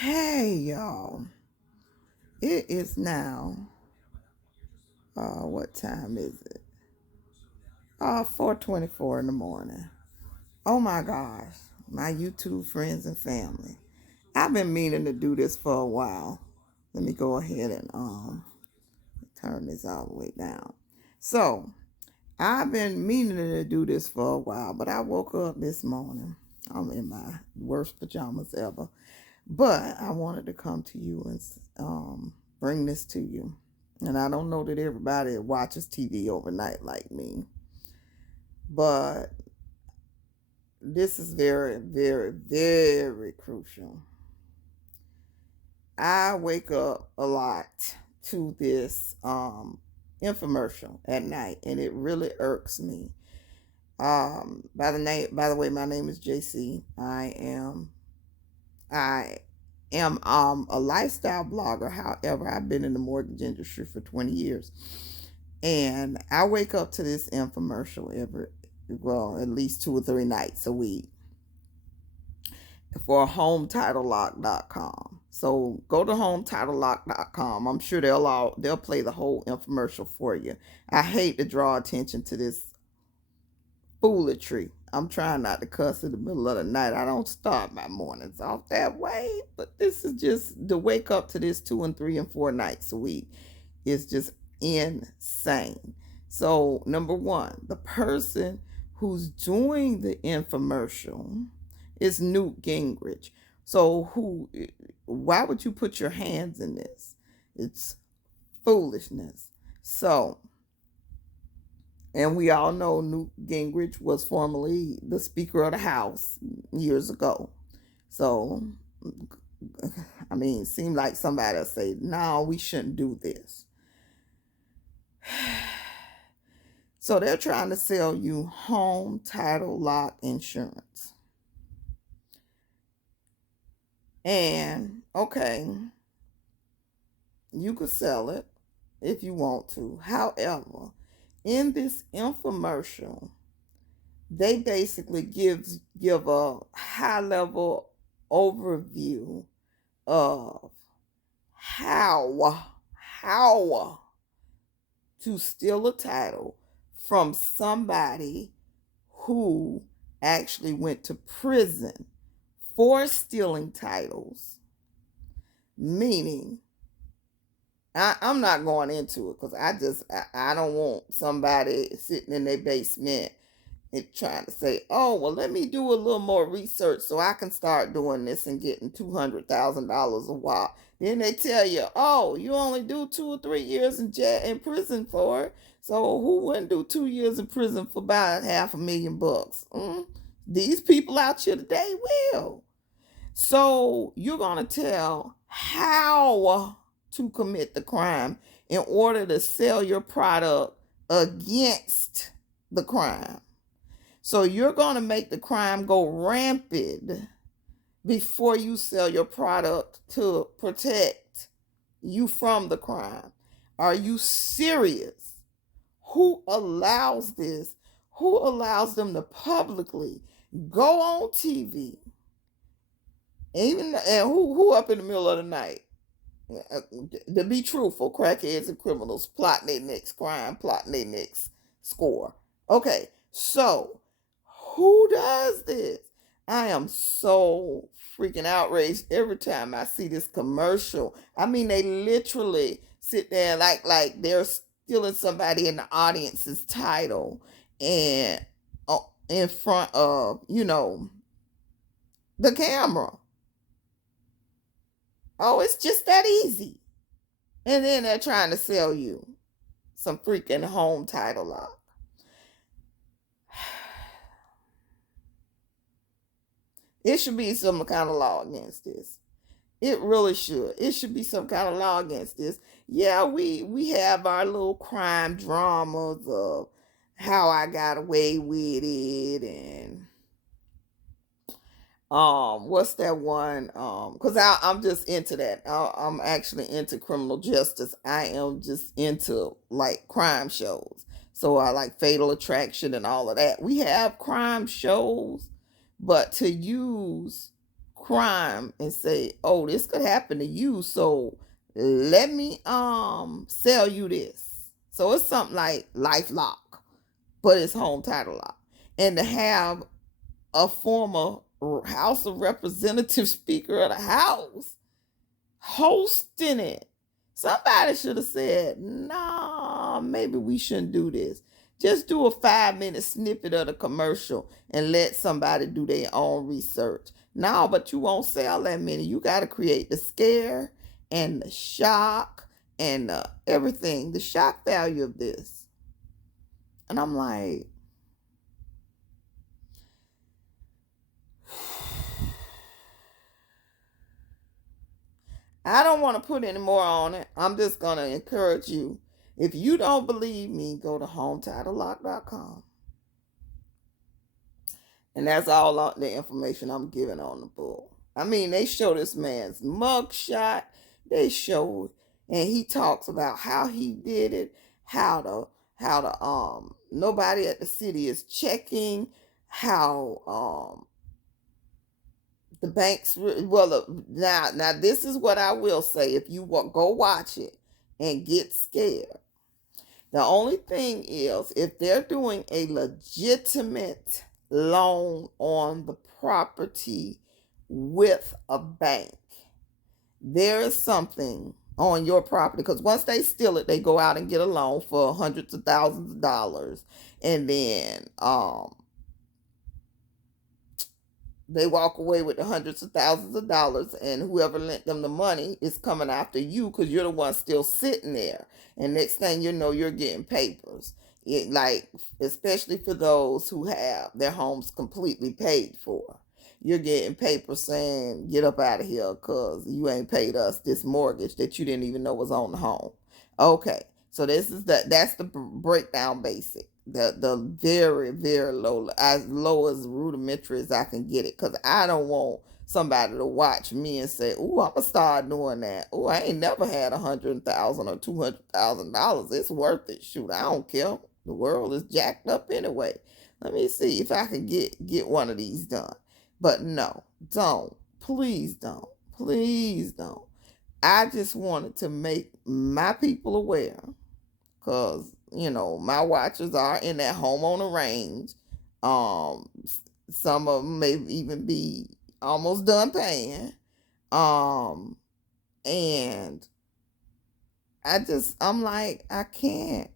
Hey y'all, it is now, what time is it? 4:24 in the morning. Oh my gosh, my YouTube friends and family. I've been meaning to do this for a while. Let me go ahead and turn this all the way down. So, I've been meaning to do this for a while, but I woke up this morning. I'm in my worst pajamas ever. But I wanted to come to you and bring this to you. And I don't know that everybody watches TV overnight like me, but this is very, very, very crucial. I wake up a lot to this infomercial at night, and it really irks me. By the way, my name is JC. I am a lifestyle blogger. However, I've been in the mortgage industry for 20 years. And I wake up to this infomercial at least 2 or 3 nights a week for HomeTitleLock.com. So go to HomeTitleLock.com. I'm sure they'll play the whole infomercial for you. I hate to draw attention to this foolery. I'm trying not to cuss in the middle of the night. I don't start my mornings off that way, but this is just to wake up to this 2 and 3 and 4 nights a week is just insane. So, number one, the person who's doing the infomercial is Newt Gingrich. So, why would you put your hands in this? It's foolishness. So, and we all know Newt Gingrich was formerly the Speaker of the House years ago. So, I mean, it seemed like somebody will say, no, we shouldn't do this. So they're trying to sell you home title lock insurance. And, okay, you could sell it if you want to. However, in this infomercial, they basically give a high level overview of how to steal a title from somebody who actually went to prison for stealing titles. Meaning, I'm not going into it because I don't want somebody sitting in their basement and trying to say, oh, well, let me do a little more research so I can start doing this and getting $200,000 a while. Then they tell you, oh, you only do 2 or 3 years in prison for it. So who wouldn't do 2 years in prison for about $500,000? These people out here today will. So you're going to tell how to commit the crime in order to sell your product against the crime. So you're going to make the crime go rampant before you sell your product to protect you from the crime. Are you serious? Who allows this? Who allows them to publicly go on TV? And who up in the middle of the night? To be truthful, crackheads and criminals plotting their next crime, plotting their next score. Okay, so who does this? I am so freaking outraged every time I see this commercial. I mean, they literally sit there like they're stealing somebody in the audience's title and in front of, the camera. Oh, it's just that easy. And then they're trying to sell you some freaking home title lock. It should be some kind of law against this. It really should. It should be some kind of law against this. Yeah, we have our little crime dramas of how I got away with it and what's that one? Because I'm just into that. I'm actually into criminal justice. I am just into like crime shows. So I like Fatal Attraction and all of that. We have crime shows, but to use crime and say, oh, this could happen to you, so let me sell you this. So it's something like Life Lock, but it's Home Title Lock. And to have a former House of Representatives Speaker of the House hosting it. Somebody should have said, nah, maybe we shouldn't do this. Just do a 5-minute snippet of the commercial and let somebody do their own research. No, but you won't sell that many. You got to create the scare and the shock and everything, the shock value of this. And I'm like, I don't want to put any more on it. I'm just going to encourage you. If you don't believe me, go to HometitleLock.com. And that's all the information I'm giving on the bull. I mean, they show this man's mugshot. They show, and he talks about how he did it, how the nobody at the city is checking, how the banks, well, now this is what I will say. If you go watch it and get scared, the only thing is, if they're doing a legitimate loan on the property with a bank, there is something on your property, because once they steal it, they go out and get a loan for hundreds of thousands of dollars, and then they walk away with the hundreds of thousands of dollars, and whoever lent them the money is coming after you because you're the one still sitting there. And next thing you know, you're getting papers. Especially for those who have their homes completely paid for. You're getting papers saying, get up out of here because you ain't paid us this mortgage that you didn't even know was on the home. Okay, so that's the breakdown basic. The very, very low, as low as rudimentary as I can get it, because I don't want somebody to watch me and say, "Ooh, I'm gonna start doing that. Ooh, I ain't never had $100,000 or $200,000. It's worth it. Shoot, I don't care. The world is jacked up anyway. Let me see if I can get one of these done." But no, don't. Please don't. Please don't. I just wanted to make my people aware, because my watchers are in that homeowner range. Some of them may even be almost done paying. And I'm like, I can't.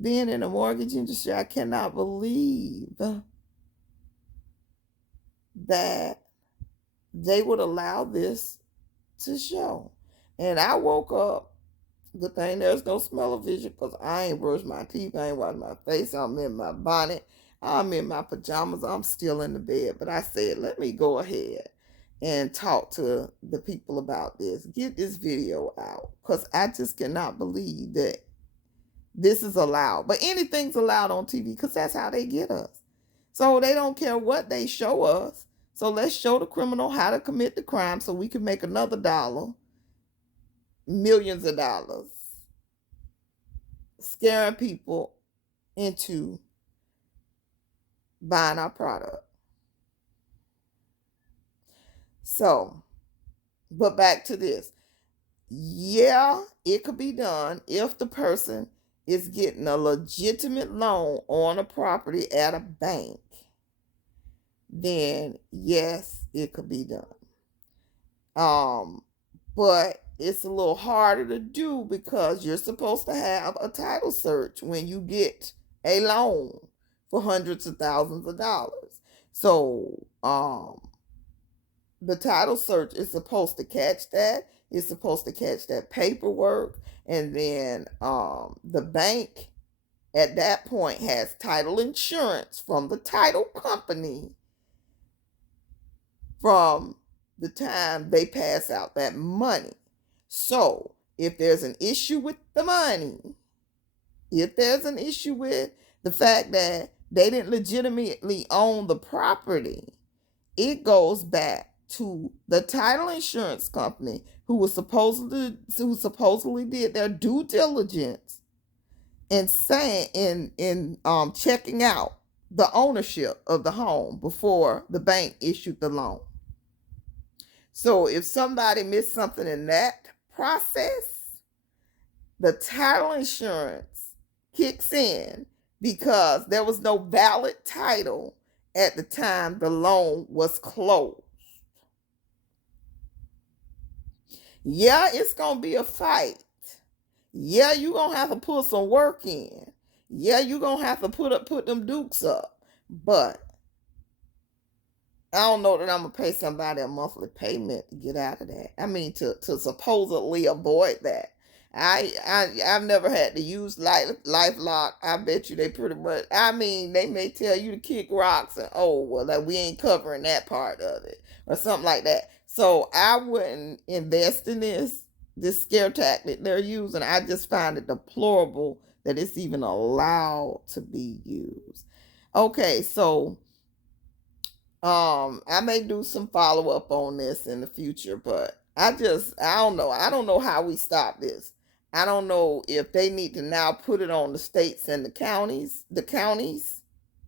Being in the mortgage industry, I cannot believe that they would allow this to show. And I woke up. Good thing there's no smell of vision, because I ain't brushed my teeth, I ain't washed my face, I'm in my bonnet, I'm in my pajamas, I'm still in the bed. But I said, let me go ahead and talk to the people about this. Get this video out, because I just cannot believe that this is allowed. But anything's allowed on TV, because that's how they get us. So they don't care what they show us. So let's show the criminal how to commit the crime so we can make another dollar. Millions of dollars, scaring people into buying our product. So, but back to this. Yeah, it could be done if the person is getting a legitimate loan on a property at a bank. Then yes, it could be done. But it's a little harder to do, because you're supposed to have a title search when you get a loan for hundreds of thousands of dollars. So the title search is supposed to catch that. It's supposed to catch that paperwork. And then the bank at that point has title insurance from the title company from the time they pass out that money. So if there's an issue with the money, if there's an issue with the fact that they didn't legitimately own the property, it goes back to the title insurance company who supposedly did their due diligence and saying in checking out the ownership of the home before the bank issued the loan. So if somebody missed something in that process, the title insurance kicks in because there was no valid title at the time the loan was closed. Yeah, it's going to be a fight. Yeah, you're going to have to put some work in. Yeah, you're going to have to put them dukes up. But I don't know that I'm going to pay somebody a monthly payment to get out of that. I mean, to supposedly avoid that. I've never had to use LifeLock. I bet you they pretty much, I mean, they may tell you to kick rocks and, oh, well, like, we ain't covering that part of it or something like that. So I wouldn't invest in this scare tactic they're using. I just find it deplorable that it's even allowed to be used. Okay, so I may do some follow-up on this in the future, but I don't know. I don't know how we stop this. I don't know if they need to now put it on the states and the counties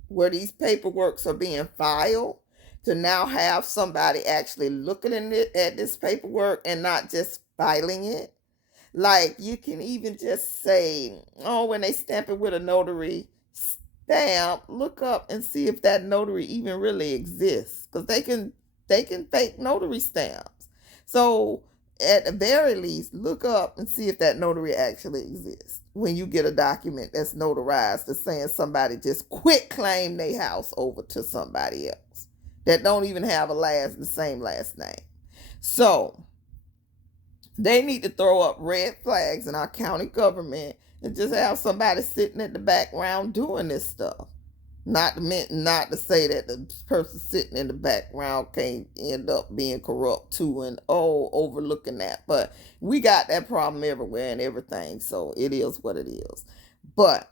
where these paperworks are being filed, to now have somebody actually looking at this paperwork and not just filing it. Like, you can even just say, oh, when they stamp it with a notary stamp, look up and see if that notary even really exists, because they can fake notary stamps. So at the very least, look up and see if that notary actually exists when you get a document that's notarized that's saying somebody just quit claim their house over to somebody else that don't even have the same last name. So they need to throw up red flags in our county government and just have somebody sitting in the background doing this stuff. Not to say that the person sitting in the background can't end up being corrupt too and overlooking that. But we got that problem everywhere and everything. So it is what it is. But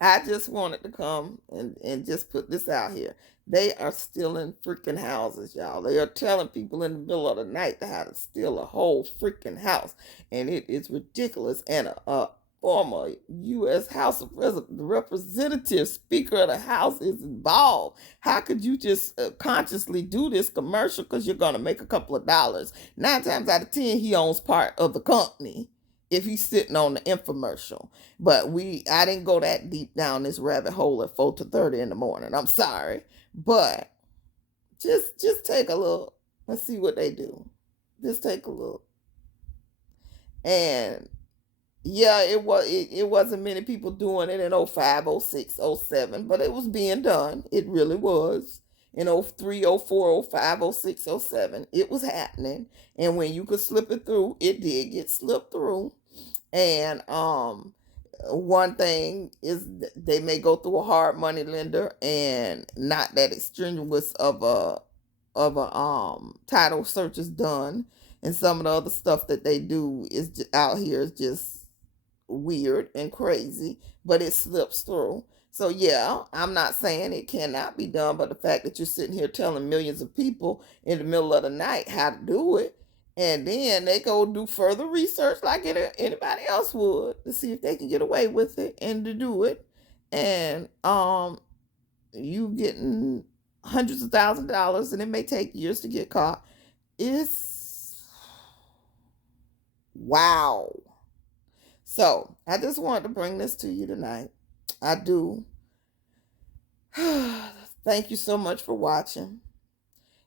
I just wanted to come and just put this out here. They are stealing freaking houses, y'all. They are telling people in the middle of the night how to steal a whole freaking house. And it is ridiculous. And a former U.S. House of Representatives, Speaker of the House, is involved. How could you just consciously do this commercial because you're going to make a couple of dollars? 9 times out of 10, he owns part of the company if he's sitting on the infomercial. But I didn't go that deep down this rabbit hole at 4:30 in the morning. I'm sorry. But just take a look. Let's see what they do. Just take a look. And yeah, it wasn't many people doing it in 05, 06, 07, but it was being done. It really was. In 03, 04, 05, 06, 07, it was happening. And when you could slip it through, it did get slipped through. And one thing is they may go through a hard money lender and not that extraneous of a title search is done. And some of the other stuff that they do is out here is just weird and crazy, but it slips through. So yeah, I'm not saying it cannot be done, but the fact that you're sitting here telling millions of people in the middle of the night how to do it, and then they go do further research like anybody else would to see if they can get away with it and to do it, and you getting hundreds of thousands of dollars, and it may take years to get caught. It's wow. So I just wanted to bring this to you tonight. I do. Thank you so much for watching.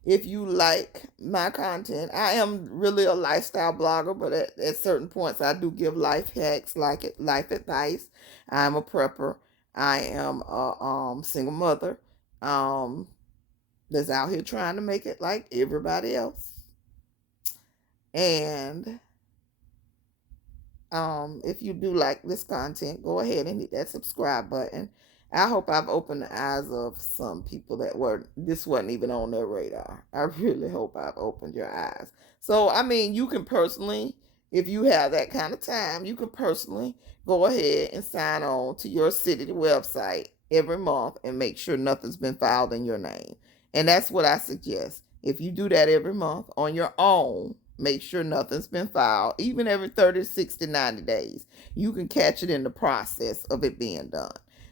If you like my content, I am really a lifestyle blogger, but at certain points I do give life hacks, life advice. I'm a prepper. I am a single mother that's out here trying to make it like everybody else. And if you do like this content, go ahead and hit that subscribe button. I hope I've opened the eyes of some people this wasn't even on their radar. I really hope I've opened your eyes. So, I mean, you can personally, if you have that kind of time, you can personally go ahead and sign on to your city website every month and make sure nothing's been filed in your name. And that's what I suggest. If you do that every month on your own, make sure nothing's been filed, even every 30, 60, 90 days. You can catch it in the process of it being done.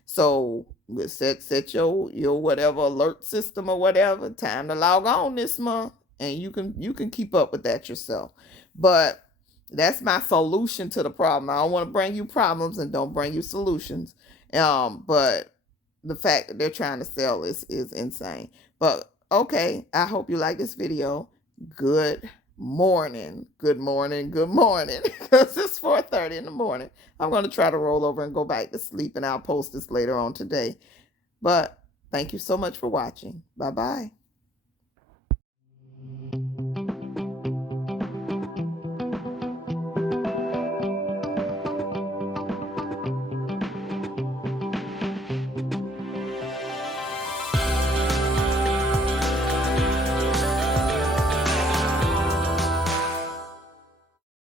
So set your whatever alert system or whatever time to log on this month, and you can keep up with that yourself. But that's my solution to the problem. I don't want to bring you problems and don't bring you solutions. But the fact that they're trying to sell is insane. But okay, I hope you like this video. Good morning, because it's 4:30 in the morning. I'm going to try to roll over and go back to sleep, and I'll post this later on today. But thank you so much for watching. Bye-bye.